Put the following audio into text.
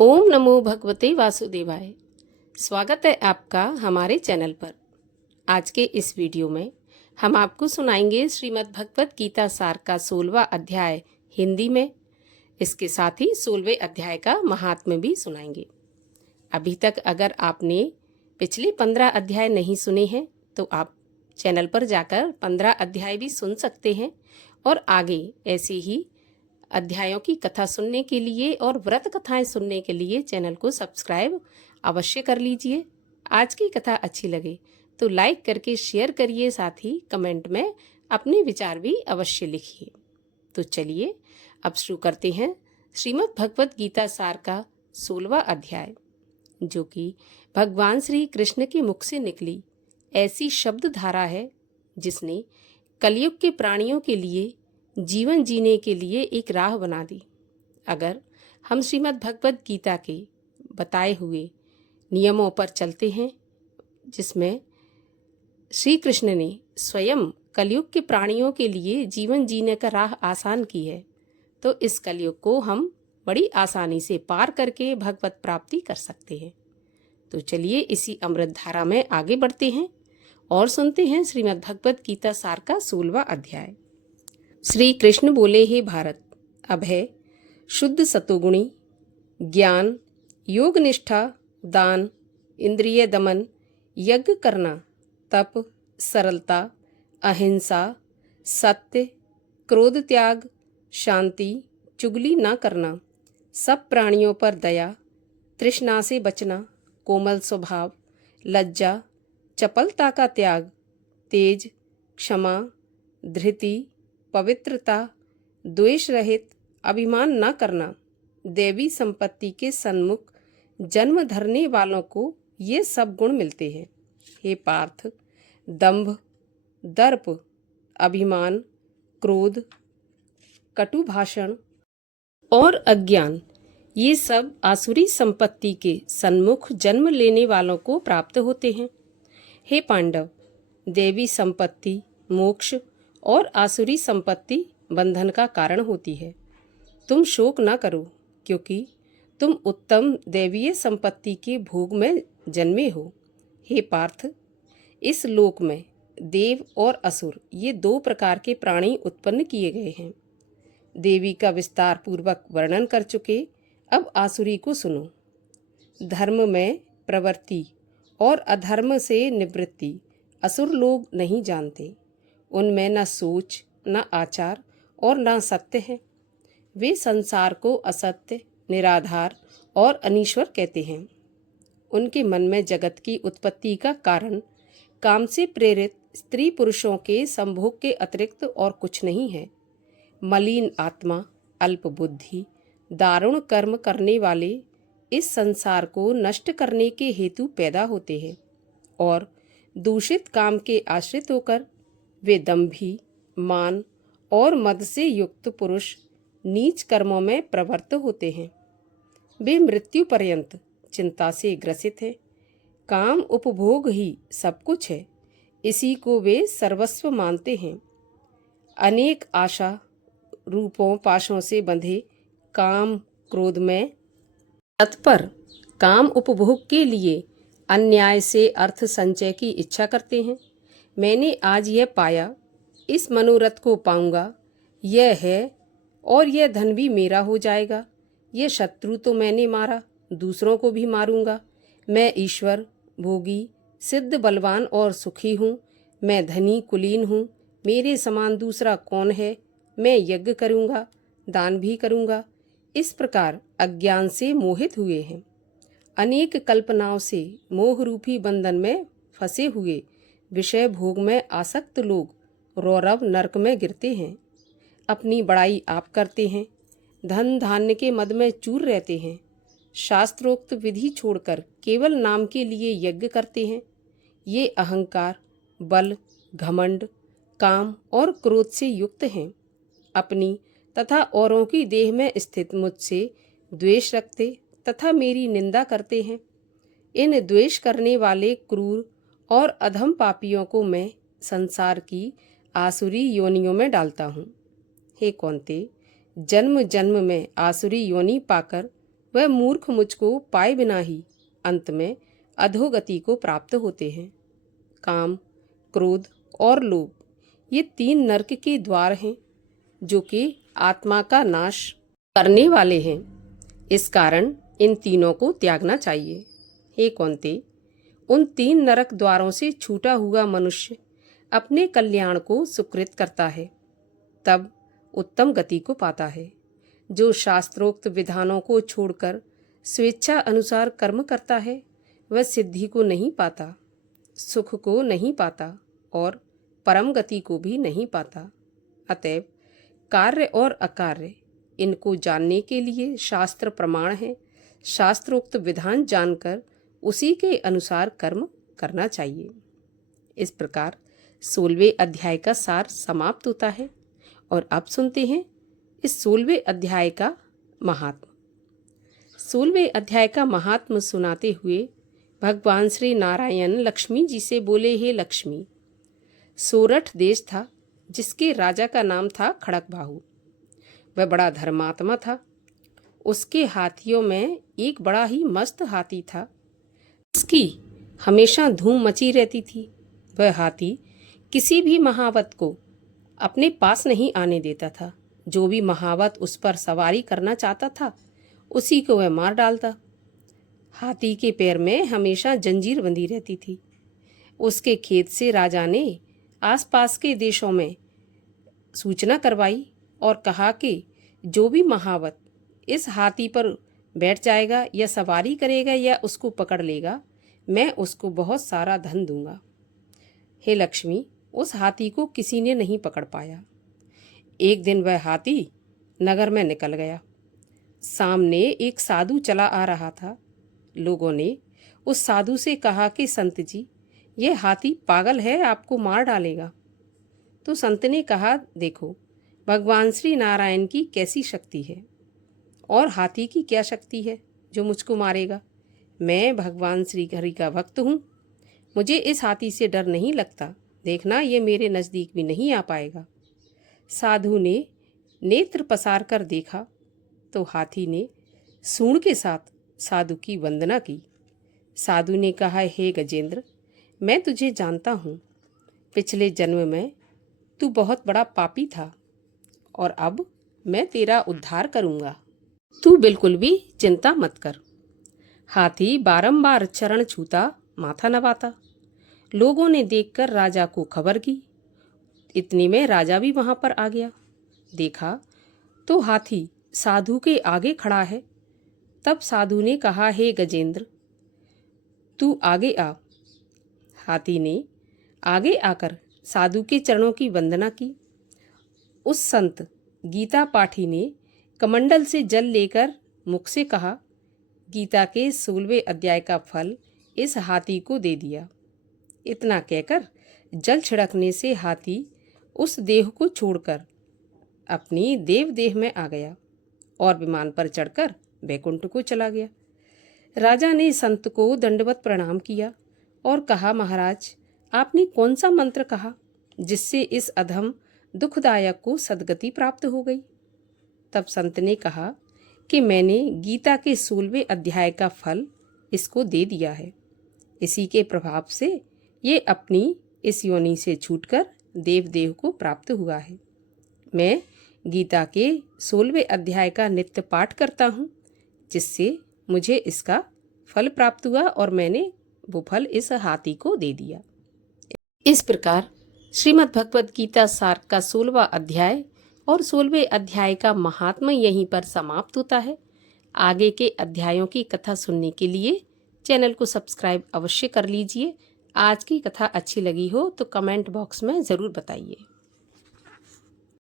ओम नमो भगवते वासुदेवाय। स्वागत है आपका हमारे चैनल पर। आज के इस वीडियो में हम आपको सुनाएंगे श्रीमद् भगवत गीता सार का 16वां अध्याय हिंदी में। इसके साथ ही 16वें अध्याय का महात्म्य भी सुनाएंगे। अभी तक अगर आपने पिछले 15 अध्याय नहीं सुने हैं तो आप चैनल पर जाकर 15 अध्याय भी सुन सकते हैं और आगे ऐसे ही अध्यायों की कथा सुनने के लिए और व्रत कथाएं सुनने के लिए चैनल को सब्सक्राइब अवश्य कर लीजिए। आज की कथा अच्छी लगे तो लाइक करके शेयर करिए, साथ ही कमेंट में अपने विचार भी अवश्य लिखिए। तो चलिए अब शुरू करते हैं श्रीमद् भगवत गीता सार का 16वां अध्याय, जो कि भगवान श्री कृष्ण के मुख से निकली ऐसी शब्द धारा है जिसने कलयुग के प्राणियों के लिए जीवन जीने के लिए एक राह बना दी। अगर हम श्रीमद् भगवत गीता के बताए हुए नियमों पर चलते हैं, जिसमें श्री कृष्ण ने स्वयं कलयुग के प्राणियों के लिए जीवन जीने का राह आसान की है, तो इस कलयुग को हम बड़ी आसानी से पार करके भगवत प्राप्ति कर सकते हैं। तो चलिए इसी अमृत धारा में आगे बढ़ते हैं और सुनते हैं श्रीमद् भगवत गीता सार का 16वां अध्याय। श्री कृष्ण बोले, हे भारत, अब है शुद्ध सतोगुणी ज्ञान, योग निष्ठा, दान, इंद्रिय दमन, यज्ञ करना, तप, सरलता, अहिंसा, सत्य, क्रोध त्याग, शांति, चुगली न करना, सब प्राणियों पर दया, तृष्णा से बचना, कोमल स्वभाव, लज्जा, चपलता का त्याग, तेज, क्षमा, धृति, पवित्रता, द्वेष रहित, अभिमान न करना, देवी संपत्ति के सन्मुख जन्म धरने वालों को ये सब गुण मिलते हैं। हे पार्थ, दंभ, दर्प, अभिमान, क्रोध, कटु भाषण और अज्ञान, ये सब आसुरी संपत्ति के सन्मुख जन्म लेने वालों को प्राप्त होते हैं। हे पांडव, देवी संपत्ति मोक्ष और आसुरी संपत्ति बंधन का कारण होती है। तुम शोक न करो, क्योंकि तुम उत्तम दैवीय संपत्ति के भोग में जन्मे हो। हे पार्थ, इस लोक में देव और असुर ये 2 प्रकार के प्राणी उत्पन्न किए गए हैं। देवी का विस्तार पूर्वक वर्णन कर चुके, अब आसुरी को सुनो। धर्म में प्रवृत्ति और अधर्म से निवृत्ति असुर लोग नहीं जानते। उनमें न सोच, न आचार और न सत्य है। वे संसार को असत्य, निराधार और अनीश्वर कहते हैं। उनके मन में जगत की उत्पत्ति का कारण काम से प्रेरित स्त्री पुरुषों के संभोग के अतिरिक्त और कुछ नहीं है। मलिन आत्मा, अल्प बुद्धि, दारुण कर्म करने वाले इस संसार को नष्ट करने के हेतु पैदा होते हैं और दूषित काम के आश्रित होकर वे दंभी, मान और मद से युक्त पुरुष नीच कर्मों में प्रवृत्त होते हैं। वे मृत्यु पर्यंत चिंता से ग्रसित हैं। काम उपभोग ही सब कुछ है, इसी को वे सर्वस्व मानते हैं। अनेक आशा रूपों पाशों से बंधे काम क्रोध में तत्पर, काम उपभोग के लिए अन्याय से अर्थ संचय की इच्छा करते हैं। मैंने आज यह पाया, इस मनोरथ को पाऊंगा, यह है और यह धन भी मेरा हो जाएगा। यह शत्रु तो मैंने मारा, दूसरों को भी मारूंगा। मैं ईश्वर, भोगी, सिद्ध, बलवान और सुखी हूँ। मैं धनी, कुलीन हूँ। मेरे समान दूसरा कौन है। मैं यज्ञ करूंगा, दान भी करूंगा। इस प्रकार अज्ञान से मोहित हुए हैं। अनेक कल्पनाओं से मोह रूपी बंधन में फंसे हुए विषय भोग में आसक्त लोग रौरव नरक में गिरते हैं। अपनी बड़ाई आप करते हैं, धन धान्य के मद में चूर रहते हैं। शास्त्रोक्त विधि छोड़कर केवल नाम के लिए यज्ञ करते हैं। ये अहंकार, बल, घमंड, काम और क्रोध से युक्त हैं। अपनी तथा औरों की देह में स्थित मुझसे द्वेष रखते तथा मेरी निंदा करते हैं। इन द्वेष करने वाले क्रूर और अधम पापियों को मैं संसार की आसुरी योनियों में डालता हूँ। हे कौन्ते, जन्म जन्म में आसुरी योनि पाकर वह मूर्ख मुझको पाए बिना ही अंत में अधोगति को प्राप्त होते हैं। काम, क्रोध और लोभ ये 3 नरक के द्वार हैं जो कि आत्मा का नाश करने वाले हैं। इस कारण इन तीनों को त्यागना चाहिए। हे कौन्तेय, उन 3 नरक द्वारों से छूटा हुआ मनुष्य अपने कल्याण को सुकृत करता है, तब उत्तम गति को पाता है। जो शास्त्रोक्त विधानों को छोड़कर स्वेच्छा अनुसार कर्म करता है वह सिद्धि को नहीं पाता, सुख को नहीं पाता और परम गति को भी नहीं पाता। अतएव कार्य और अकार्य इनको जानने के लिए शास्त्र प्रमाण है। शास्त्रोक्त विधान जानकर उसी के अनुसार कर्म करना चाहिए। इस प्रकार 16वें अध्याय का सार समाप्त होता है और अब सुनते हैं इस 16वें अध्याय का महात्म। 16वें अध्याय का महात्म सुनाते हुए भगवान श्री नारायण लक्ष्मी जी से बोले, हे लक्ष्मी, सोरठ देश था जिसके राजा का नाम था खड़गबाहु। वह बड़ा धर्मात्मा था। उसके हाथियों में एक बड़ा ही मस्त हाथी था, इसकी हमेशा धूम मची रहती थी। वह हाथी किसी भी महावत को अपने पास नहीं आने देता था। जो भी महावत उस पर सवारी करना चाहता था उसी को वह मार डालता। हाथी के पैर में हमेशा जंजीर बंधी रहती थी। उसके खेत से राजा ने आसपास के देशों में सूचना करवाई और कहा कि जो भी महावत इस हाथी पर बैठ जाएगा या सवारी करेगा या उसको पकड़ लेगा, मैं उसको बहुत सारा धन दूंगा। हे लक्ष्मी, उस हाथी को किसी ने नहीं पकड़ पाया। एक दिन वह हाथी नगर में निकल गया। सामने एक साधु चला आ रहा था। लोगों ने उस साधु से कहा कि संत जी, यह हाथी पागल है, आपको मार डालेगा। तो संत ने कहा, देखो भगवान श्री नारायण की कैसी शक्ति है और हाथी की क्या शक्ति है जो मुझको मारेगा। मैं भगवान श्री हरि का भक्त हूँ, मुझे इस हाथी से डर नहीं लगता। देखना, ये मेरे नज़दीक भी नहीं आ पाएगा। साधु ने नेत्र पसार कर देखा तो हाथी ने सूंड के साथ साधु की वंदना की। साधु ने कहा, हे गजेंद्र, मैं तुझे जानता हूँ। पिछले जन्म में तू बहुत बड़ा पापी था और अब मैं तेरा उद्धार करूँगा। तू बिल्कुल भी चिंता मत कर। हाथी बारंबार चरण छूता, माथा नवाता। लोगों ने देखकर राजा को खबर की। इतने में राजा भी वहां पर आ गया। देखा तो हाथी साधु के आगे खड़ा है। तब साधु ने कहा, हे गजेंद्र, तू आगे आ। हाथी ने आगे आकर साधु के चरणों की वंदना की। उस संत गीता पाठी ने कमंडल से जल लेकर मुख से कहा, गीता के 16वें अध्याय का फल इस हाथी को दे दिया। इतना कहकर जल छिड़कने से हाथी उस देह को छोड़कर अपनी देव देह में आ गया और विमान पर चढ़कर बैकुंठ को चला गया। राजा ने संत को दंडवत प्रणाम किया और कहा, महाराज, आपने कौन सा मंत्र कहा जिससे इस अधम दुखदायक को सद्गति प्राप्त हो गई। तब संत ने कहा कि मैंने गीता के 16वें अध्याय का फल इसको दे दिया है। इसी के प्रभाव से ये अपनी इस योनि से छूटकर देवदेव को प्राप्त हुआ है। मैं गीता के 16वें अध्याय का नित्य पाठ करता हूँ, जिससे मुझे इसका फल प्राप्त हुआ और मैंने वो फल इस हाथी को दे दिया। इस प्रकार श्रीमद् भगवद गीता सार का 16वां अध्याय और 16वें अध्याय का महात्म्य यहीं पर समाप्त होता है। आगे के अध्यायों की कथा सुनने के लिए चैनल को सब्सक्राइब अवश्य कर लीजिए। आज की कथा अच्छी लगी हो तो कमेंट बॉक्स में ज़रूर बताइए।